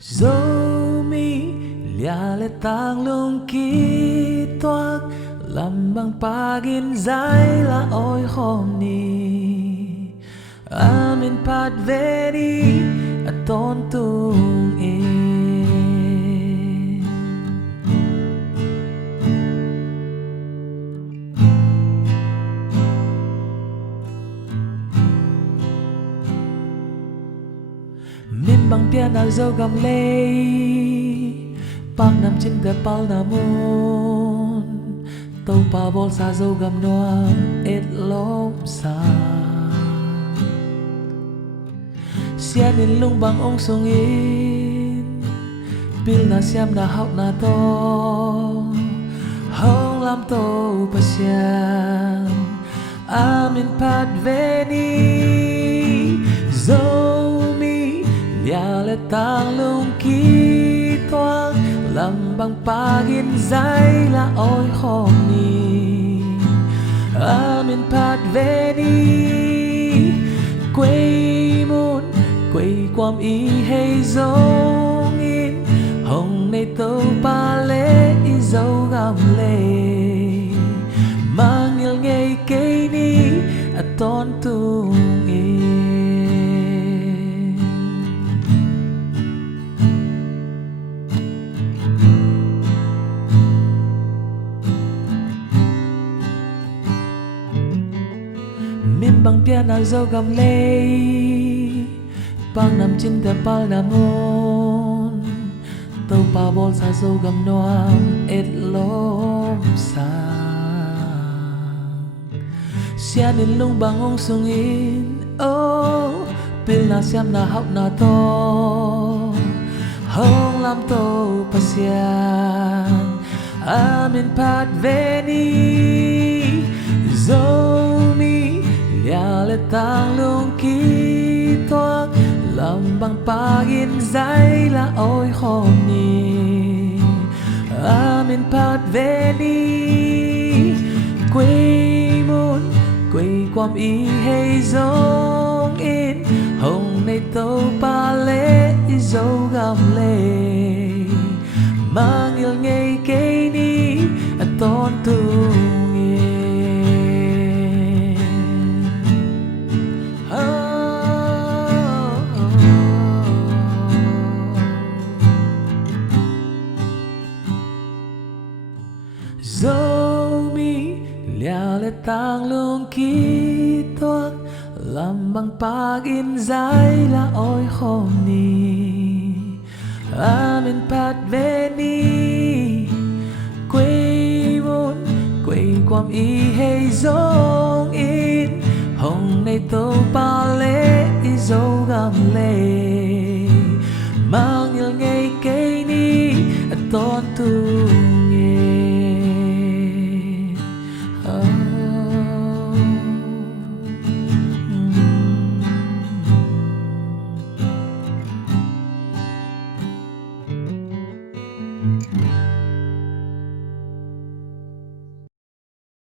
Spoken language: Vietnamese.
dấu mi lia le tang lung ki toak lam bang pagin zai la oi khom ni amin pat veri aton tung in min bang pia na zo gam le pak nam chin te pal na mon tàu pa bol sa zo gam noam et lop sa xian in lung bang ong sung in bil na siam na hau na to hong lam to pa siam amin pat veni zo mi lia le tang lung ki toang lam bang pagin zai la oi khom ni amin pat veni quay mun quay quam y hay dong in hồng nay tâu pa lê y dâu gam lê mang yêu ngay cây ni a ton tung in min bang pia na zo gam lê pang nam chin te pal na mon tàu pa bol sa zo gam noam et lom sa xian in lung bang ong sung in oh pil na siam na hau na to hong lam to pa sian amin pat veni zo mi lia le tang lung ki toak lam bang pagin zai la oi khom ni amin pat veni quay mun quay quam y hay dong in hồng nay tâu pa lê y dâu gam lê mang yêu ngay cây ni a ton tung in dấu mi lia le tang lung ki toak lam bang pagin zai la oi khom ni amin pat veni quay mun quay quam y hay dong in hồng nay tâu pa lê y dâu gam lê mang yêu ngay cây ni a ton tung